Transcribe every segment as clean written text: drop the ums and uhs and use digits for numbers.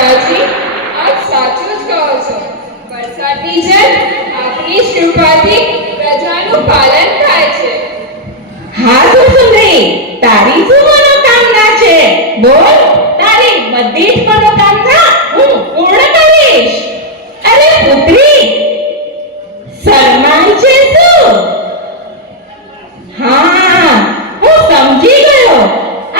પિતાજી, આપ સાચું જ કહો છો. વરસાદની જેમ આપની કૃપાથી પ્રજાનું પાલન થાય છે. હા સુંદરી, તારી શું મનોકામના છે? બોલ, તારી બધી જ મનોકામના હું પૂર્ણ કરીશ. અરે પુત્રી, શરમાય છે તું? હા, હું સમજી ગયો.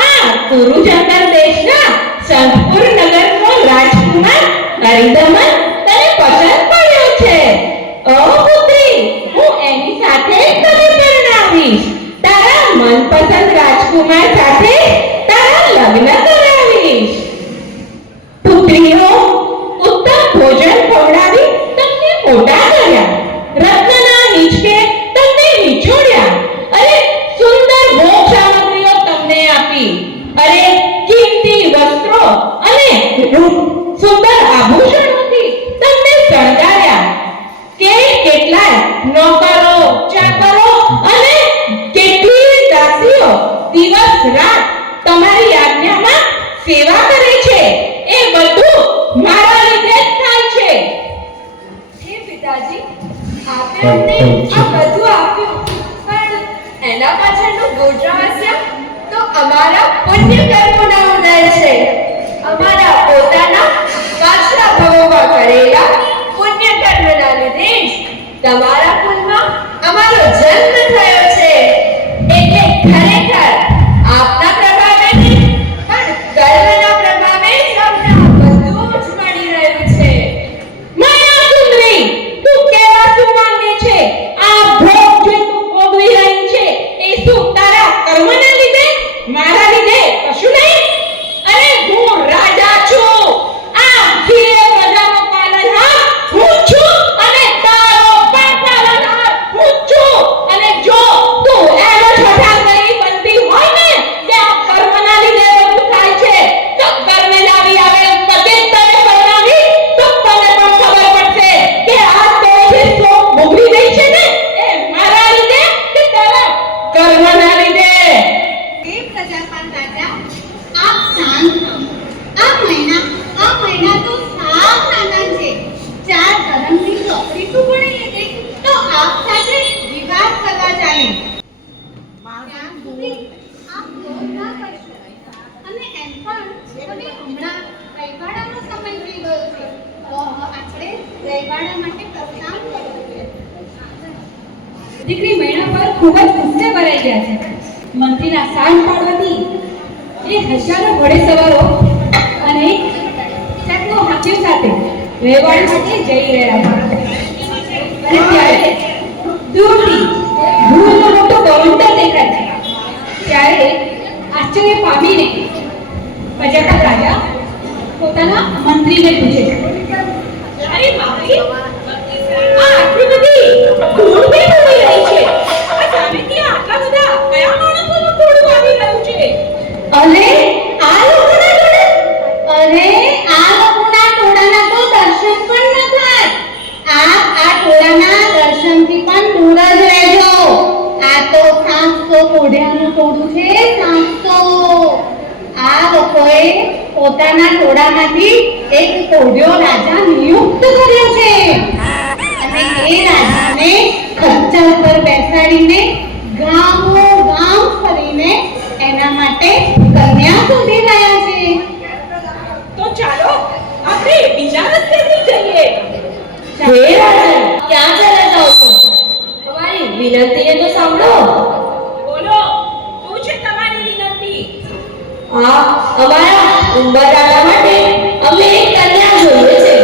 આ કુરુચંદ્ર દેશના સંતપુર નગરનો રાજકુમાર હરિદમન તને પસંદ પડ્યો છે. ઓ પુત્રી, હું એની સાથે જ તને પરણાવીશ. તારા મનપસંદ રાજકુમાર સાથે તારા લગ્ન કરાવીશ. પુત્રીઓ, ઉત્તમ ભોજન ખવડાવી તમને મોટા કર્યા, રત્નના હિંચકે તમને નિચોડ્યા, અરે સુંદર ભોગ સામગ્રીઓ તમને આપી, અરે કિંમતી વસ્ત્રો અને સુંદર આભૂષણોથી તમને શણગાર્યા. કેટલાય નોકરો, ચાકરો અને કેટલીય દાસીઓ દિવસ રાત તમારી આજ્ઞામાં સેવા કરે છે. એ બધું મારા લીધે જ થાય છે. હે પિતાજી, આપે અમને આ બધું આપ્યું, પણ એના પાછળનું ગૂઢ રહસ્ય તો અમારા પુણ્ય કર્મોના ઉદય છે. અમારા પોતાના પાછલા ભવોમાં કરેલા પુણ્ય કર્મના લીધે જ તમારા કુલમાં અમારો જન્મ થયો છે. એટલે ખરેખર આપના પ્રભાવે નહીં, પણ કર્મના પ્રભાવે જ અમને આ બધું જ મળી રહ્યું છે. માયા સુંદરી, તું કેવા શું માંગે છે? આ ભોગ જે તું ભોગવી રહી છે એ શું તારા કર્મના લીધે, મારા લીધે કશું નહીં? અરે હું રાજા છું. આ આખી પ્રજાનો પાલનહાર હું છું અને તારો પણ પાલનહાર હું છું. અને જો તું એનો છઠ્ઠા કરી બનતી હોય ને કે આ કર્મના લીધે બધું થાય છે, તો કર્મે લાવી આવેલ પતિ તને પરણાવી તો તને પણ ખબર પડશે કે આ તો જે શોક ભોગવી રહી છે ને એ મારા લીધે કે તારા કર્મના લીધે. હે પ્રજાપાલ રાજા, આપ શાંત રહો. આ મહિના તો સાવ નાના છે. 4 ધરમની ચોપડી શું ભણી લીધી તો આપ સાથે વિવાદ કરવા ચાલી. ત્યાં સુધી આપ ક્રોધ ના કરશો. અને એમ પણ હવે હમણાં રવિવાડાનો સમય થઈ ગયો છે, તો આપણે રવિવાડા માટે પ્રસ્થાન કરવું છે. દીકરી મૈણા પર ખૂબ જ ગુસ્સે ભરાઈ ગયા છે. મંત્રીના સાન પાડવાથી એ હજારો ઘોડેસવારો અને સેંકડો હાથીઓ સાથે રેવાડ માટે જઈ રહ્યા હતા. અને ત્યારે દૂરથી ધૂળનો મોટો ગોળંદર દેખાય છે. ત્યારે આશ્ચર્ય પામીને પ્રજાપત રાજા પોતાના મંત્રીને પૂછે છે, અરે બાપજી, આ આટલી બધી ધૂળ કેમ ઉડી રહી છે? આ સામેથી આટલા બધા કયા માણસોનું ટોળું આવી રહ્યું છે? અરે આ લોકોના ટોળાના તો દર્શન પણ ન થાય. આપ આ ટોળાના દર્શનથી પણ દૂર જ રહેજો. આ તો 700 કોઢિયાનું ટોળું છે. 700. આ લોકોએ પોતાના ટોળામાંથી એક કોઢિયો રાજા નિયુક્ત કર્યો છે અને એ રાજાને ખચ્ચર પર બેસાડીને ગામો ગામ ફરીને એના માટે કન્યા શોધી રહ્યા છે. તો ચાલો આપણે બીજા રસ્તેથી જઈએ. હે રાજા, ક્યાં ચાલ્યા જાઓ છો? અમારી વિનંતીને તો સાંભળો. બોલો, શું છે તમારી વિનંતી? અમારા ઉંબર દાદા માટે અમને એક કન્યા જોઈએ છે.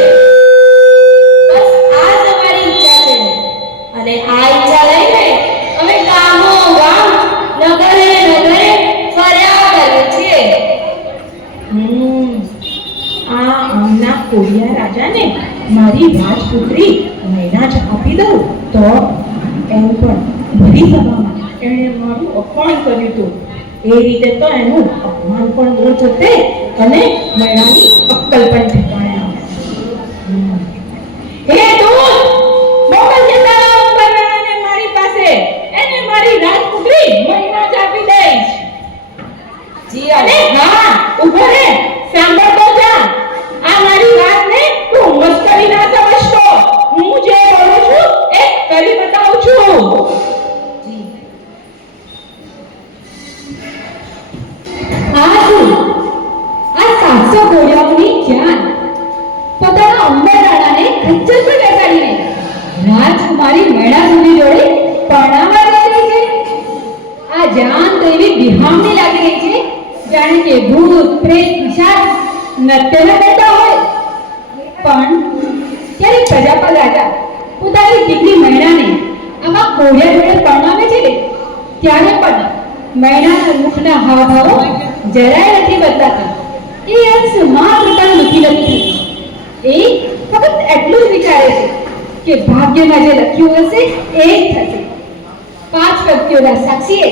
બસ આ જ અમારી ઈચ્છા છે. અને આ ઈચ્છા લઈને અમે ગામો ગામ, નગરે નગરે ફર્યા કરીએ છીએ. આ આમના કોડિયા રાજાને મારી રાજપુત્રી મૈના જ આપી દઉં તો એમ પણ બધી સભામાં એણે મારું અપમાન કર્યું હતું. એ રીતે તો એનું અપમાન પણ દૂર થશે અને મૈનાની અક્કલ પણ ઠેકાણે આવશે. હે દૂત, મોકલજે તારા ઉપરવાળાને મારી પાસે. એને મારી રાજપુત્રી મૈના જ આપી દઈશ. જી અને હા, ઉભો રે, સાંભળતો જા. આ જાણે કે ભૂત પ્રેત પિશાચ નૃત્ય કરતા હોય. પણ જ્યારે પ્રજાપતિ રાજા પોતાની દીકરી મૈણાને આમાં કોળિયા જોડે પરણાવે છે ને, ત્યારે પણ મૈણાના મુખના હાવભાવો જરાય નથી બદલાતા. એ અંશ માત્ર પણ દુઃખી નથી થતી. એ ફક્ત એટલું જ વિચારે છે કે ભાગ્યમાં જે લખ્યું હશે એ જ થશે. 5 વ્યક્તિઓના સાક્ષીએ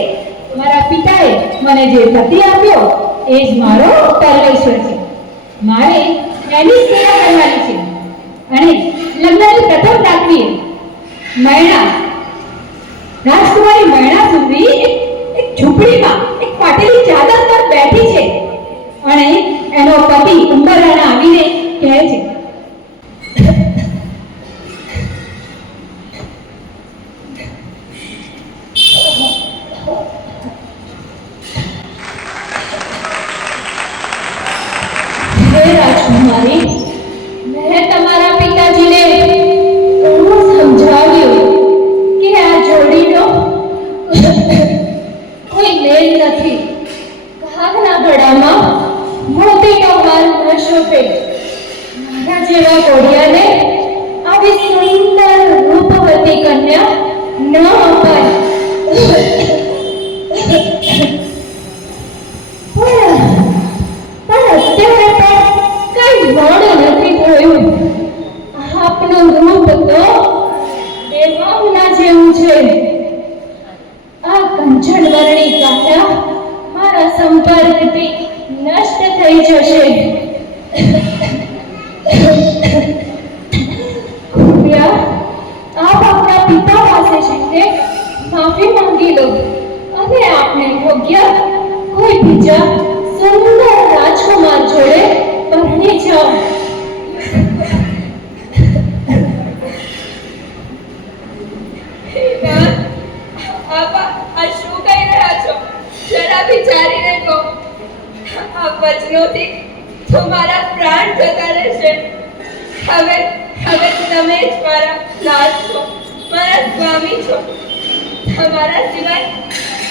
મારા પિતાએ મને જે પતિ આપ્યો એ જ મારો પરમેશ્વર છે. મારે એની સેવા કરવાની છે. અને લગ્નની પ્રથમ રાત્રિએ મૈણા, રાજકુમારી મૈણા સુંદરી એક ઝૂંપડીમાં એક ફાટેલી ચાદર પર બેઠી છે અને એનો પતિ ઉંબરરાણા આવીને કહે છે, હે રાજકુમારી, મેં તમારા પિતાજીને ઘણું સમજાવ્યું કે આ જોડીનો કોઈ મેલ નથી. કાગના ગળામાં મોતીનો હાર ન શોભે. મારા જેવા કોડિયાને આવી સુંદર રૂપવતી કન્યા ન અપાય. પણ અત્યારે તો કઈ મોડું નથી થયું. આપનું રૂપ તો દેવાંગના જેવું છે. આ કંચન વર્ણી કાંટા મારા સંપર્કથી નષ્ટ થઈ જશે. કૃપયા આપ આપના પિતા પાસે જઈને માફી માંગી લો અને આપને યોગ્ય કોઈ બીજા સુંદર રાજકુમાર જોડે પરણી જાઓ. આ શું કહી રહ્યા છો? જરા વિચારીને કહો. આ વચનોથી તો મારા પ્રાણ જતા રહેશે. હવે તમે જ મારા નાથ છો, મારા સ્વામી છો. તમારા સિવાય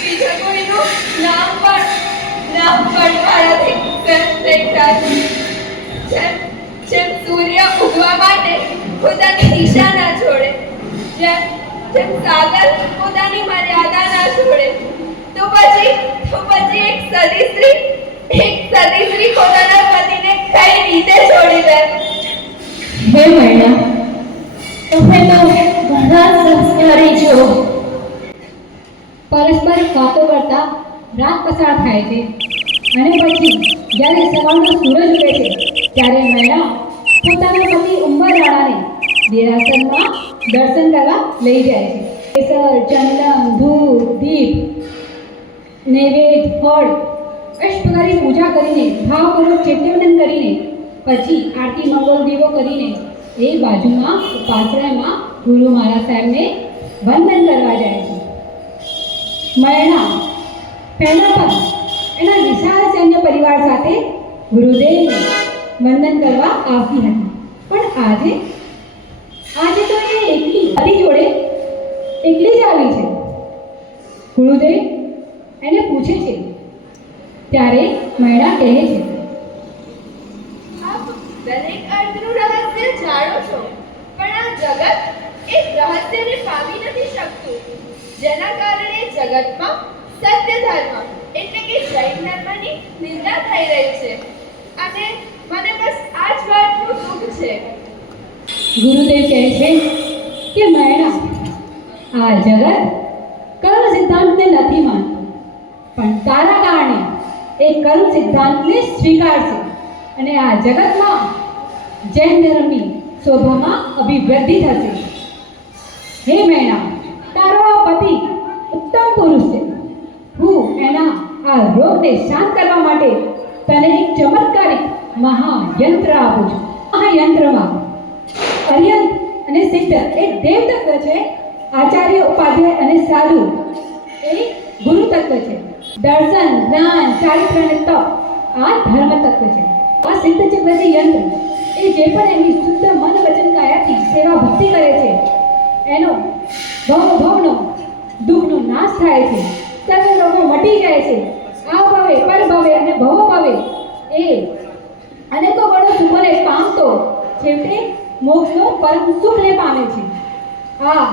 બીજા કોઈનું નામ પણ મારાથી સહન નહીં થાય. જેમ સૂર્ય ઉગવા માટે પોતાની દિશા ના છોડે, જેમ સાગર પોતાની મર્યાદા ના છોડે, તો પછી એક સદી સ્ત્રી પોતાના પતિને કઈ રીતે છોડી દે? હે મૈણા, તમે તો ઘણા સંસ્કારી છો. પરસ્પર વાતો કરતા રાત પસાર થાય છે અને પછી જ્યારે સવારનો સૂરજ ઉગે છે ત્યારે મૈણા પોતાના પતિ ઉંબરરાણાને દેરાસરમાં દર્શન કરવા લઈ જાય છે. કેસર, ચંદન, ધૂપ, દીપ, નૈવેદ્ય, ફળ, અષ્ટપ્રકારની પૂજા કરીને, ભાવપૂર્વક ચૈત્યવંદન કરીને, પછી આરતી મંગળ દીવો કરીને એ બાજુમાં ઉપાશ્રયમાં ગુરુ મહારાજ સાહેબને વંદન કરવા જાય છે. મૈણા પહેલા પણ એના વિશાળ સૈન્ય પરિવાર સાથે ગુરુદેવને વંદન કરવા આવતી હતી. પણ આજે તો એ એકલી પતિ જોડે એકલી જ આવી છે. ગુરુદેવ એને પૂછે છે ત્યારે મૈણા કહે છે, આપ દરેક અર્થનું રહસ્ય જાણો છો, પણ આ જગત એક રહસ્યને પામી નથી શકતું, જેના કારણે જગતમાં સત્ય ધર્મ એટલે કે જૈન ધર્મની નિંદા થઈ રહી છે. અને મને બસ આ જ વાતનું દુઃખ છે. ગુરુદેવ કહે છે કે મૈણા, આ જગત કર્મ સિદ્ધાંતને નથી માનતું, પણ તારા કારણે એ કર્મ સિદ્ધાંતને સ્વીકારશે અને આ જગતમાં જૈન ધર્મની શોભામાં અભિવૃદ્ધિ થશે. હે મૈણા, તારો આ પતિ ઉત્તમ પુરુષ છે. હું એના આ રોગને શાંત કરવા માટે તને એક ચમત્કારિક મહાયંત્ર આપું છું. મહાયંત્રમાં અર્યંત અને સિદ્ધ એ દેવ તત્વ છે, આચાર્ય, ઉપાધ્યાય અને સાધુ એ ગુરુ તત્વ છે, દર્શન, જ્ઞાન, ચારિત્ર અને તપ આ ધર્મ તત્વ છે. આ સિદ્ધ ચક્રથી યંત્ર એ જે પણ એની શુદ્ધ મન વચન કાયાથી સેવા ભક્તિ કરે છે એનો ભવનો દુઃખનો નાશ થાય છે, સર્વ રોગો મટી જાય છે. આ ભવે, પર ભવે અને એ અનેકો ગણો સુખોને પામતો છેવટે મોક્ષનો પરમ સુખને પામે છે. આ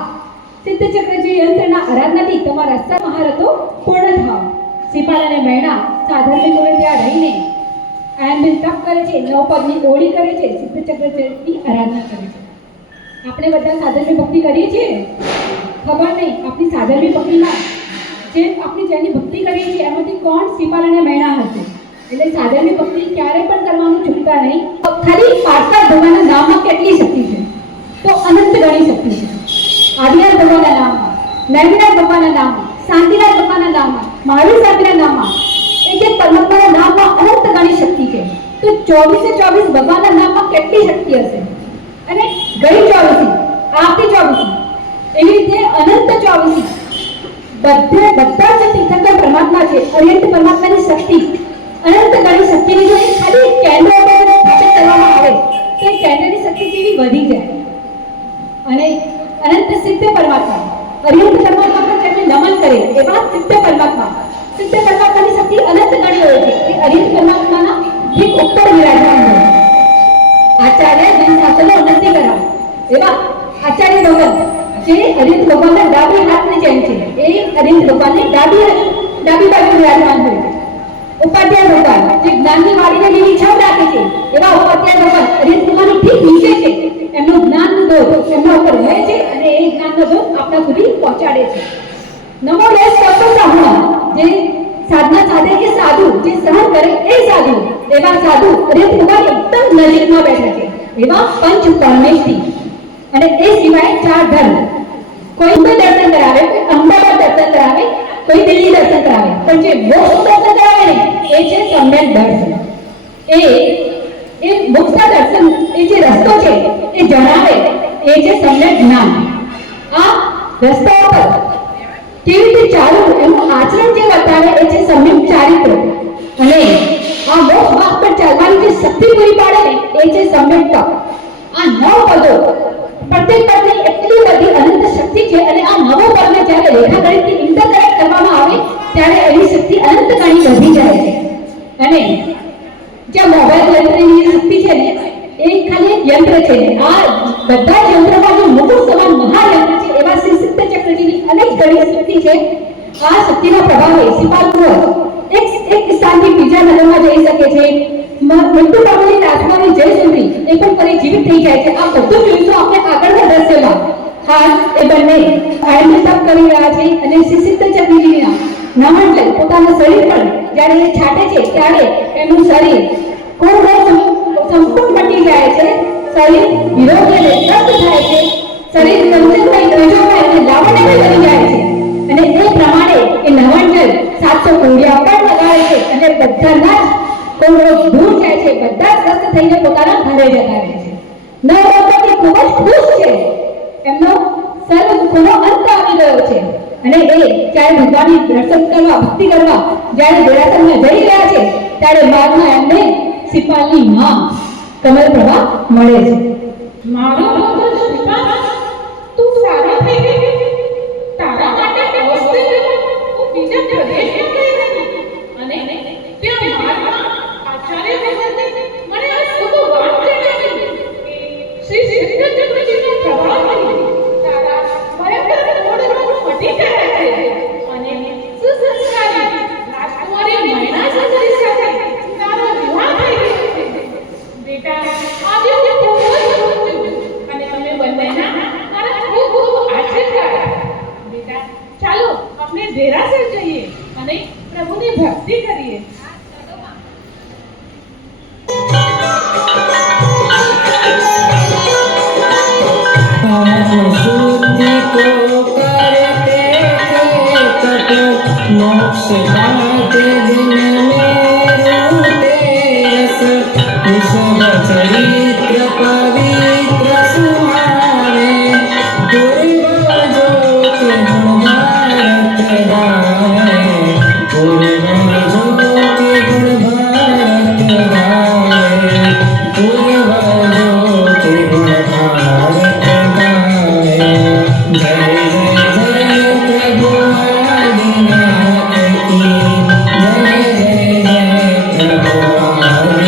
સિદ્ધ ચક્રજી યંત્રના આરાધનાથી તમારા સર્વ મહારથો પૂર્ણ થાવ. શ્રીપાલ અને મૈણા સાધર્મ્ય જોડે ત્યાં રહીને આયનબેન તપ કરે છે, નવપદની ઓળી કરે છે, સિદ્ધ ચક્રજીની આરાધના કરે છે. આપણે બધા સાધર્મ્ય ભક્તિ કરીએ છીએ ને? ખબર નહીં આપણી સાધર્મ્ય ભક્તિમાં જે આપણે જેની ભક્તિ કરીએ છીએ એમાંથી કોણ શ્રીપાલ અને મૈણા હશે. એટલે સાધર્મ્ય ભક્તિ ક્યારે પણ કરવાનું છૂટતા નહીં. ખાલી પાર્થના ભગવાનના નામમાં કેટલી શક્તિ છે? તો અનંત ગણી શક્તિ છે. આદિનાથ ભગવાનના નામમાં, નૈમિનાથ ભગવાનના નામમાં, શાંતિનાથ ભગવાનના નામમાં, મહાવીર સ્વામીના નામમાં, એક એક પરમાત્માના નામમાં અનંત ગણી શક્તિ છે. તો 24 ભગવાનના નામમાં કેટલી શક્તિ હશે? અને ગઈ 24 આપી 24 એવી રીતે અનંત 24 બધા જ તીર્થંકર પરમાત્મા છે. અનંત પરમાત્માની શક્તિ અનંત ગણી શક્તિની જો ખાલી કેન્દ્ર પર સ્થાપિત કરવામાં આવે તો એ કેન્દ્રની શક્તિ કેવી વધી જાય. અને અનંત સિદ્ધ પરમાત્મા, અનંત પરમાત્મા પર જેમને નમન કરે એવા સિદ્ધ પરમાત્માની શક્તિ અનંત ગણી હોય છે. એ અનંત પરમાત્માના ઠીક ઉપર વિરાજમાન હોય. આચાર્ય જેમ શાસ્ત્રનો ઉન્નતિ કરાવે એવા આચાર્ય ભગવાન જે અનંત ભગવાનના ડાબી હાથની જેમ છે. એ અનંત ભગવાનની ડાબી બાજુ વિરાજમાન હોય છે. ઉપાધ્યાય ભગવાન જે જ્ઞાનની વાડીને લીલી છાપ રાખે છે એવા ઉપાધ્યાય ભગવાન અનંત ભગવાનની ઠીક નીચે છે. એમનું જ્ઞાનનો દોર એમના ઉપર રહે છે અને એ જ્ઞાનનો દોર આપણા સુધી પહોંચાડે છે. નમો લેસ સત્સંગમાં જે સાધના સાધે કે સાધુ જે સહન કરે એ સાધુ એવા સાધુ અનંત ભગવાન એકદમ નજીકમાં બેઠા છે. એવા પંચ પરમેશ્વરી અને એ સિવાય 4 ધર્મ. કોઈ દર્શન કરાવે, કોઈ અમદાવાદ દર્શન કરાવે, કોઈ દિલ્હી દર્શન કરાવે, પણ જે મોક્ષ દર્શન કરાવે ને એ છે સમ્યક દર્શન. એ મોક્ષના દર્શન એ જે રસ્તો છે એ જણાવે એ છે સમ્યક જ્ઞાન. આ રસ્તા પર કેવી રીતે ચાલવું એનું આચરણ જે બતાવે એ છે સમ્યક ચારિત્ર. અને આ મોક્ષ માર્ગ પર ચાલવાની જે શક્તિ પૂરી પાડે ને એ છે સમ્યક તપ. આ 9 પદો પ્રત્યેક પદની એટલી બધી અનંત શક્તિ છે. અને આ 9 પદને જ્યારે રેખાગણિતથી ઇન્ટરકનેક્ટ કરવામાં આવે ત્યારે એની શક્તિ અનંત ગણી વધી જાય છે. અને જે મોબાઈલ યંત્રની શક્તિ છે ને એ ખાલી એક યંત્ર છે. આ બધા જ યંત્રમાં જે મુકુટ સમાન મહાયંત્ર છે એવા શ્રી સિદ્ધ ચક્રજીની અનેક ગણી શક્તિ છે. આ શક્તિના પ્રભાવે શ્રીપાલ એક સ્થાનથી બીજા નગરમાં જઈ શકે છે. મૃત્યુ પામેલી આત્માની જય સુંદરી એ પણ ફરી જીવિત થઈ જાય છે. આ બધું જોઈશું આપણે આગળના દ્રશ્યમાં. હાલ એ બંને આયન તપ કરી રહ્યા છે અને શ્રી સિદ્ધ ચક્રજીના નમન લઈ પોતાનું શરીર પણ જ્યારે એ છાટે છે ત્યારે એનું શરીર સંપૂર્ણ મટી જાય છે. શરીર નિરોગી અને સ્વસ્થ થાય છે. શરીર તંદુરસ્ત તેજોમય અને લાવણ્યમય બની જાય છે. અને એ પ્રમાણે એ નવનજલ 700 કોડિયા પણ લગાવે છે અને બધાના જ કોંડો દૂર જાય છે. બધા સ્વસ્થ થઈને પોતાના ઘરે જતા રહે છે. નવદંપતિ ખૂબ જ ખુશ છે. એમનો સર્વ દુઃખોનો અંત આવી ગયો છે. અને એ જ્યારે ભગવાનની દર્શન કરવા, ભક્તિ કરવા જ્યારે દેરાસરમાં જઈ રહ્યા છે ત્યારે બાદમાં એમને શ્રીપાલની માં કમલપ્રભા મળે છે. મારો પુત્ર શ્રીપાલ, તું સારો થઈ ગયો. તારા માટે અવસ્થિત હું બીજા પ્રદેશમાં ગઈ હતી અને ત્યાં મારા આચાર્ય ભગવાને મને આ શુભ વાત જણાવી કે શ્રી સિદ્ધ ચક્રજીનો પ્રભાવથી તારા ભયંકર મૂળ મટી ગયા છે અને સુસંસ્કારી રાજકુમારી મૈણા સુંદરી સાથે તારો વિવાહ થઈ ગયો છે. બેટા, આજે હું ખૂબ જ ખુશ છું અને તમે બંનેના મારા ખૂબ ખૂબ આશીર્વાદ. બેટા, ચાલો આપણે દેરાસર જઈએ અને પ્રભુની ભક્તિ કરીએ. शुद्धि को करते थे तप मोक्ष पाते दिन मेरुते रस ऋषभ चरित्र पवित्र सुहावे पूर्वजों के गुण भारत गावे पूर्वजों के गुण भारत गावे पूर्वजों के गुण भारत गावे जय जय जय प्रभु आदिनाथ की जय जय जय प्रभु आदिनाथ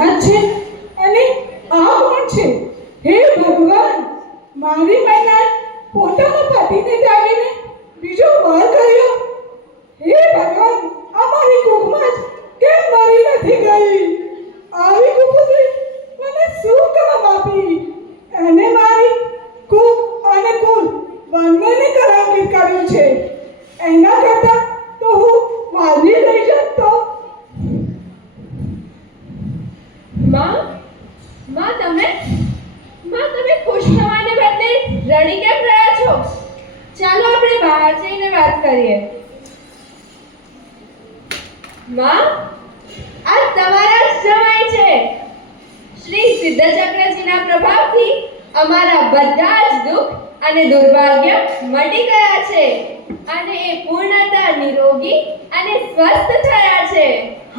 અનાજ છે અને આ કોણ છે? હે ભગવાન, મારી મૈના પોતાના પતિને જાગીને બીજો વર કર્યો. હે ભગવાન, આ મારી કુકમાં જ કેમ મરી નથી ગઈ? આવી કુકુસી મને શું કામ આપી? એને મારી કુક અને કુલ બંનેને કલંકિત કર્યું છે. એના કરતાં તો હું વાલી લઈ શકતો. માં તમે ખુશ થવાને બદલે રડી કેમ રહ્યા છો? ચાલો આપણે બહાર જઈને વાત કરીએ. માં, આ તમારા જ જમાઈ છે. શ્રી સિદ્ધચક્રજીના પ્રભાવથી અમારા બધા જ દુઃખ અને દુર્ભાગ્ય મટી ગયા છે અને એ પૂર્ણતઃ નિરોગી અને સ્વસ્થ થયા છે.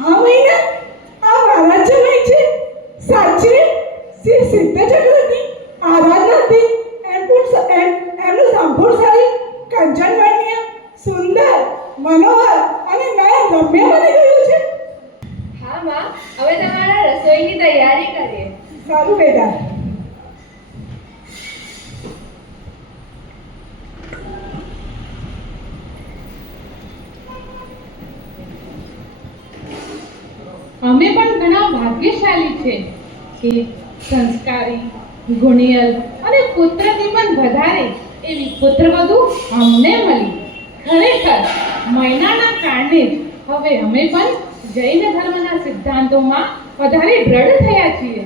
હા મૈના, આ મારા જમાઈ છે. સાચે શ્રી સિદ્ધચક્રની આરાધનાથી એમનું સાંભળસારી કંચનવર્ણ્ય, સુંદર, મનોહર અને નયન રમ્ય બની ગયું છે. હા માં, હવે તમારા રસોઈની તૈયારી કરીએ. સારું બેટા. અમે પણ ઘણા ભાગ્યશાળી છે કે સંસ્કારી, ગુણિયલ અને પુત્રથી પણ વધારે એવી પુત્રવધુ અમને મળી. ખરેખર મૈનાના કારણે જ હવે અમે પણ જૈન ધર્મના સિદ્ધાંતોમાં વધારે દ્રઢ થયા છીએ.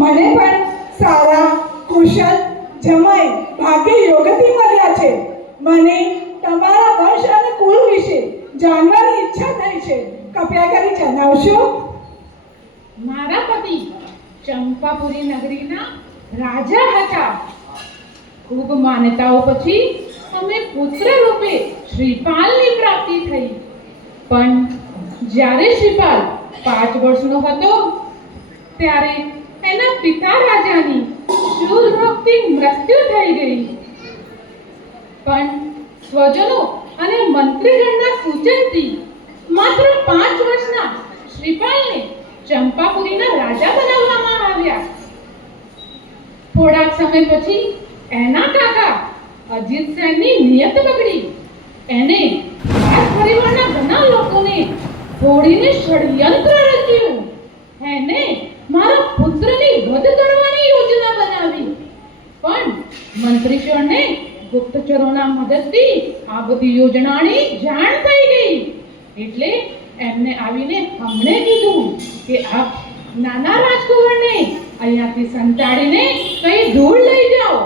મને પણ સારા, કુશળ જમાઈ ભાગ્ય યોગથી મળ્યા છે. મને તમારા વંશ અને કુળ વિશે જાણવાની ઈચ્છા થઈ છે. કૃપયા કરી જણાવશો? મારા પતિ ચંપાપુરી નગરીના રાજા હતા. ખૂબ માન્યતાઓ પછી અમે પુત્ર રૂપે શ્રીપાલની પ્રાપ્તિ થઈ. પણ જ્યારે શ્રીપાલ 5 વર્ષનો હતો ત્યારે એના પિતા રાજાની શૂળ રોગથી મૃત્યુ થઈ ગઈ. પણ સ્વજનો અને મંત્રીગણના સૂચનથી માત્ર 5 વર્ષના શ્રીપાલને ચંપાપુરીના રાજા બનાવવામાં આવ્યા. થોડાક સમય પછી એના કાકા અજીતસેનની નિયત બગડી. એને રાજ પરિવારના ઘણા લોકોને છોડીને ષડયંત્ર રચ્યું. એને મારા પુત્રની વધ કરવાની યોજના બનાવી. પણ મંત્રીશ્વરને ગુપ્તચરોના મદદથી આ બધી યોજનાની જાણ થઈ ગઈ. એટલે એમને આવીને અમને કીધું કે આપ નાના રાજકુંવરને અહીંયાથી સંતાડીને કઈ દૂર લઈ જાઓ.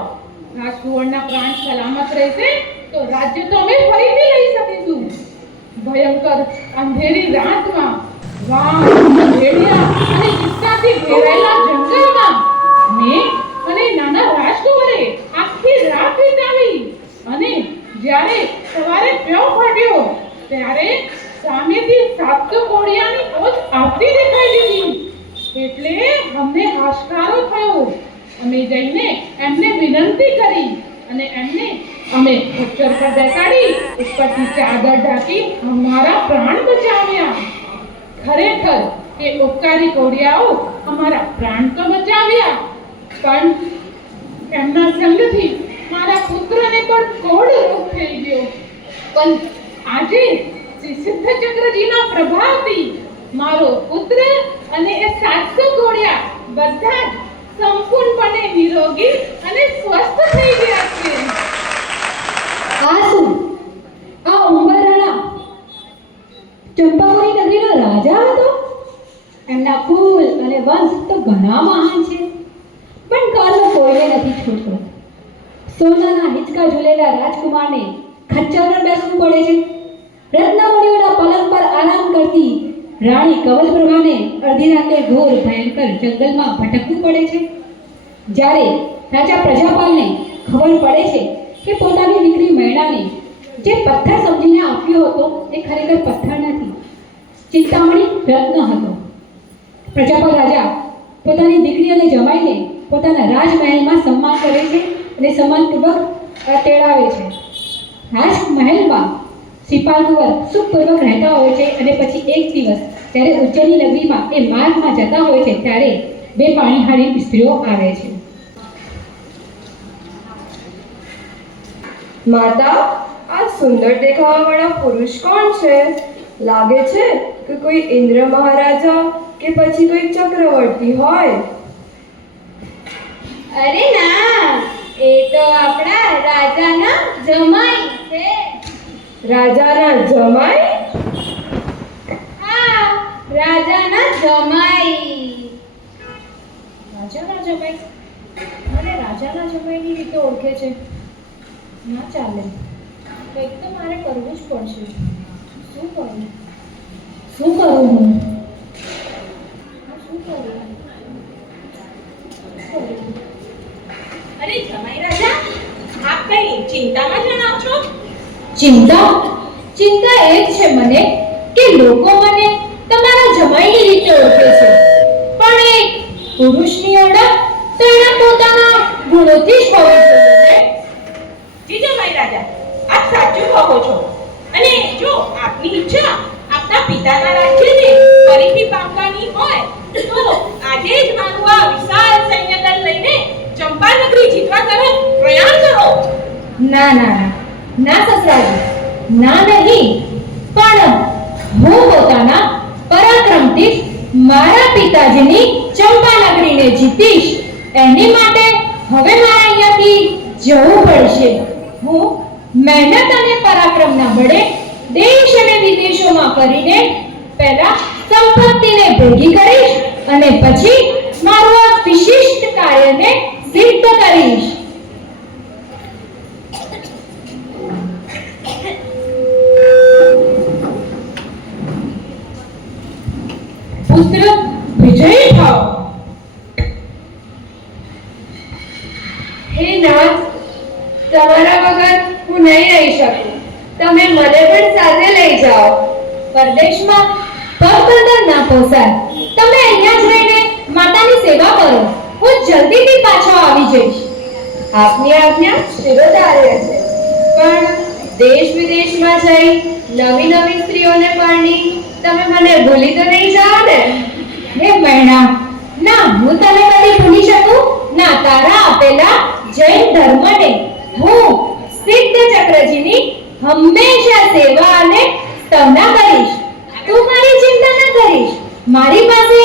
રાજકુંવરના પ્રાણ સલામત રહેશે તો રાજ્ય તો અમે ફરીથી લઈ શકીશું. ભયંકર અંધેરી રાતમાં વાઘ, ભેડિયા અને ચિત્તાથી ઘેરાયેલા જંગલમાં મેં અને નાના રાજકુંવરે આખી રાત વિતાવી. અને જ્યારે સવારે પ્યો ફાટ્યો ત્યારે સામેથી 700 કોડિયાની ફોજ આવતી દેખાઈ દીધી. એટલે અમને હાશકારો થયો. અમે જઈને એમને વિનંતી કરી અને અમે ખચ્ચર પર બેસાડી ઉપરથી ચાદર ઢાંકી અમારા પ્રાણ બચાવ્યા. ખરેખર એ ઉપકારી કોડિયાઓ અમારા પ્રાણ તો બચાવ્યા, પણ એમના સંગથી મારા પુત્રને પણ કોઢ રોગ થઈ ગયો. પણ આજે શ્રી સિદ્ધચક્રજીના પ્રભાવથી મારો પુત્ર અને એ 700 કોડિયા બધા જ સંપૂર્ણપણે નિરોગી અને સ્વસ્થ થઈ ગયા છે. આ શું? આ ઉંબરાણા ચંપાપુરી નગરીનો રાજા હતો? એમના કુલ અને વંશ તો ઘણા મહાન છે, પણ કાલનો કોઈને નથી છૂટતો. સોનાના હિંચકા ઝૂલેલા રાજકુમારને ખચ્ચર પર બેસવું પડે છે. રત્નમણીઓના પલંગ પર આરામ કરતી રાણી કવલપ્રભાને અડધી રાતે ઘોર ભયંકર જંગલમાં ભટકવું પડે છે. જ્યારે રાજા પ્રજાપાલને ખબર પડે છે કે પોતાની દીકરી મૈણાને જે પથ્થર સમજીને આપ્યો હતો એ ખરેખર પથ્થર નથી, ચિંતામણી રત્ન હતો. પ્રજાપાલ રાજા પોતાની દીકરી અને જમાઈને પોતાના રાજમહેલમાં સન્માન કરે છે અને સન્માનપૂર્વક તેડાવે છે. રાજમહેલમાં શ્રીપાલ કુંવર સુખપૂર્વક રહેતા હોય છે અને પછી એક દિવસ ત્યારે ઉજ્જૈનની નગરીમાં એ માર્ગમાં જતા હોય છે ત્યારે બે પાણીહારી સ્ત્રીઓ આવે છે. માતા, આ સુંદર દેખાવાવાળા પુરુષ કોણ છે? લાગે છે કે કોઈ ઇન્દ્ર મહારાજા કે પછી કોઈ ચક્રવર્તી હોય. અરે ના, એ તો આપણા રાજાના જમાઈ છે. રાજાના જમાઈ? હા, રાજાના જમાઈ. રાજાના જમાઈ? મને રાજાના જમાઈની રીતે ઓળખે છે. ના ચાલે, કંઈક તો મારે કરવું જ પડશે. શું કરું? શું કરું હું? શું કરું? અરે જમાઈ રાજા, આપ કઈ ચિંતામાં જણાવ છો? ચિંતા? ચિંતા એ જ છે મને કે લોકો મને તમારા જમાઈની રીતે ઓળખે છે, પણ એક પુરુષની ઓળખ તો એના પોતાના ગુણોથી જ હોવી જોઈએ. જી જમાઈ રાજા, આપ સાચું કહો છો. અને જો આપની ઈચ્છા આપના પિતાના રાજ્યને ફરીથી પામવાની હોય તો આજે જ મારું આ વિશાળ સૈન્ય દળ લઈને ચંપાનગરી જીતવા તરફ પ્રયાણ કરો. ના ના ના, ના સસરાજી, ના નહીં. પણ હું પોતાના પરાક્રમથી જ મારા પિતાજીની ચંપાનગરીને જીતીશ. એની માટે હવે મારે અહીંયાથી જવું પડશે. હું મહેનત અને પરાક્રમના બળે દેશ અને વિદેશોમાં ફરીને પહેલા સંપત્તિને ભેગી કરીશ અને પછી મારું આ વિશિષ્ટ કાર્યને સિદ્ધ કરીશ. પુત્ર વિજયી થાઓ. હે નાથ, તમારા વગર હું નહીં રહી શકું. તમે મને પણ સાથે લઈ જાઓ. પરદેશમાં પગબંધન ના પોસાય. તમે અહીંયા જ રહીને માતાની સેવા કરો. હું જલ્દીથી પાછો આવી જઈશ. આપની આજ્ઞા શિરોધાર્ય છે, પણ દેશ વિદેશમાં જઈ નવી નવી સ્ત્રીઓને પરણી તમે મને ભૂલી તો નહીં જાઓ ને? હે મૈણા, ના હું તને કદી ભૂલી શકું? ના તારા આપેલા જૈન ધર્મને. હું સિદ્ધ ચક્રજીની હંમેશા સેવા અને સ્તવના કરીશ. તું મારી ચિંતા ન કરીશ. મારી પાસે